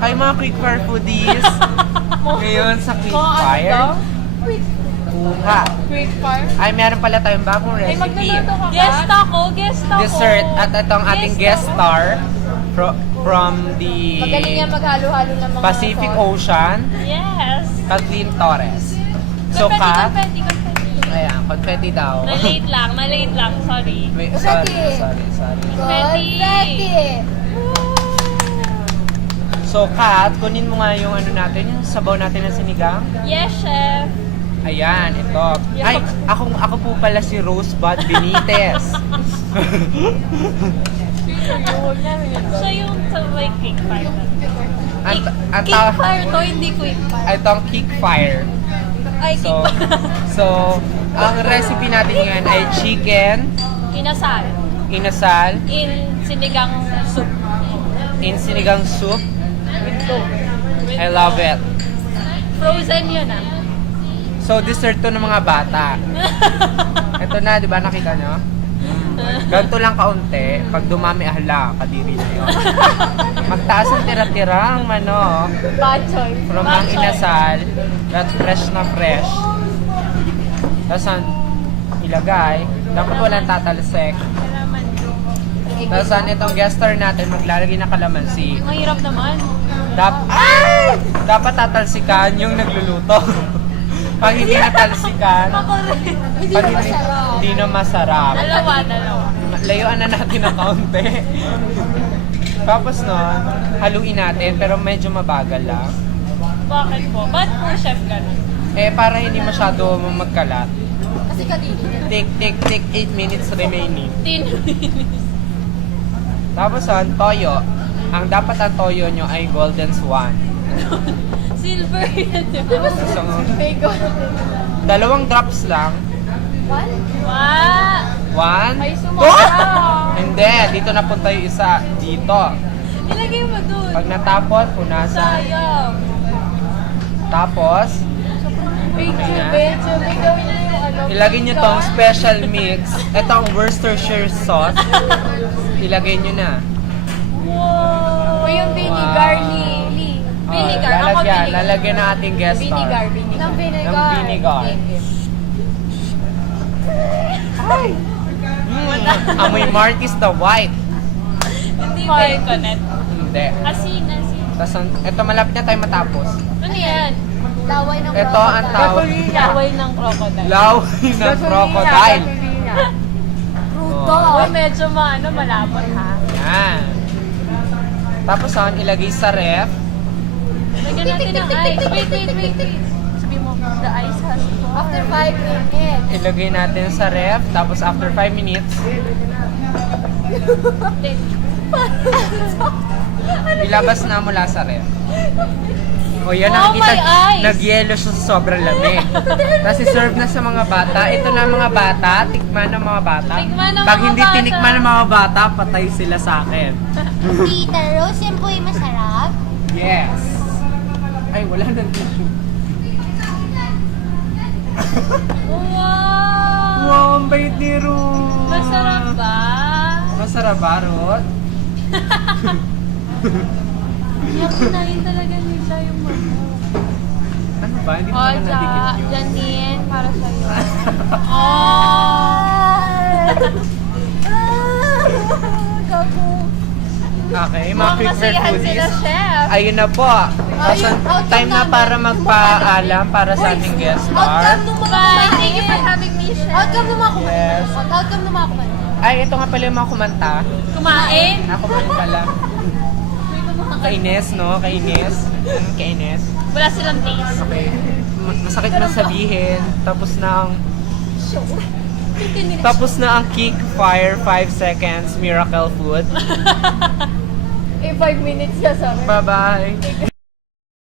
Hi mga quick fire foodies! Ngayon sa quick fire. Kuha. Quick fire? Ay, meron pala tayong bagong Ay, recipe. magluluto ka ba? Guest ako. Dessert. At ito ang ating guest star from the Magaling yan maghalo-halo ng mga Pacific sauce. Ocean, Yes. Kathleen Torres. So, Kat, Confetti. ayan, confetti daw. Na-late lang. Sorry. Wait, Confetti. sorry. Confetti. So, Kat, kunin mo nga yung ano natin, yung sabaw natin ng sinigang. Yes, chef. Ayan, ito. Ay, ako po pala si Rosebud Benitez. Siya yung sa may quick fire. ang Quick fire to, hindi quick fire. Itong kick fire. Ay, So, quick fire. so, ang recipe natin ngayon ay chicken, Inasal. inasal, In sinigang soup. in sinigang soup. With I love it. Frozen yun ah. So, dessert to ng mga bata. Ito na, di ba? Nakita nyo? Ganito lang kaunti. Pag dumami, hala, kadiri na yun. Magtaas ang tira-tira ang manok. Bachoy. From ang inasal. That fresh na fresh. Tapos ang ilagay. Dapat walang tatalsek. Tapos itong guest star natin, maglalagay ng kalamansi. Ang hirap naman. Dapat tatalsikan yung nagluluto. Pag hindi natalsikan, Hindi pag na masarap. hindi na masarap. Dalawa. Layuan na natin ng kaunti. Tapos nun, haluin natin, pero medyo mabagal lang. Bakit po? Ba't po chef ganun? Para hindi masyado magkalat. Kasi kadili. Take 8 minutes remaining. 10 minutes. Tapos toyo. Ang dapat ang toyo nyo ay golden swan. Silver yan, di ba? So, Bacon. 2 drops lang. One? Wow! 1, Ay, 2. sumara. Hindi, dito napunta yung isa. Dito. Nilagay mo dun. Pag natapon, punasan. Sayang. Tapos, Medyo. na. May gawin na yung ano. ilagay nyo tong special mix. Ito ang Worcestershire sauce. Ilagay nyo na. Wow! O yung vinegar ni Lee. Vinegar. Ako vinegar. Lalagyan na ating guest star. Vinegar. Ng vinegar. Ng vinegar. Amoy Marty's the white. Hindi coconut. Hindi. Asin. Tapos, ito malapit na tayo matapos. Ano yan? Laway ng Ito ang tawag. Laway ng crocodile. Laway ng crocodile. Ruto. Oh, medyo malapot ha. Yan. Tapos, ilagay sa ref. Lagyan natin ng ice. Wait. Sabi mo, the ice has gone. After 5 minutes. Ilagay natin sa ref. Tapos, after 5 minutes, ilabas na mula sa ref. O yan, Oh, nakikita, my eyes! nag-yellow siya sa sobrang lamig. Tapos iserve na sa mga bata. Ito na mga bata, tikman ng mga bata. Tikman ng Pag mga hindi bata. tinikman ng mga bata, patay sila sa akin. Tita Rose, yan po yung masarap. Yes. Ay, wala na tissue. Wow! Wow, ang bait ni Ruth. Masarap ba? Masarap ba, Ruth? Kinain talaga nila yung manok. Ano ba? Hindi mo Oh, naman nadikit yun. Janine, para sa'yo. Gago. Okay, mga Mukhang quick fair masiyahan foodies. sila, chef. Ayun na po. Ayun, outcome Time na namin. para magpaalam para sa ating guest star. Outcome nung mga Bye! kumain. Thank you for having me, chef. Outcome nung mga kumain. Yes. Outcome nung mga kumain. Ay, ito nga pala yung mga kumanta. Kumain? Ako pa rin pala. Kainis, no? Kainis. Kainis. Wala silang taste. Okay. Masakit man sabihin. Tapos na ang kick fire 5 seconds miracle food. 5 minutes siya, sorry. Bye-bye.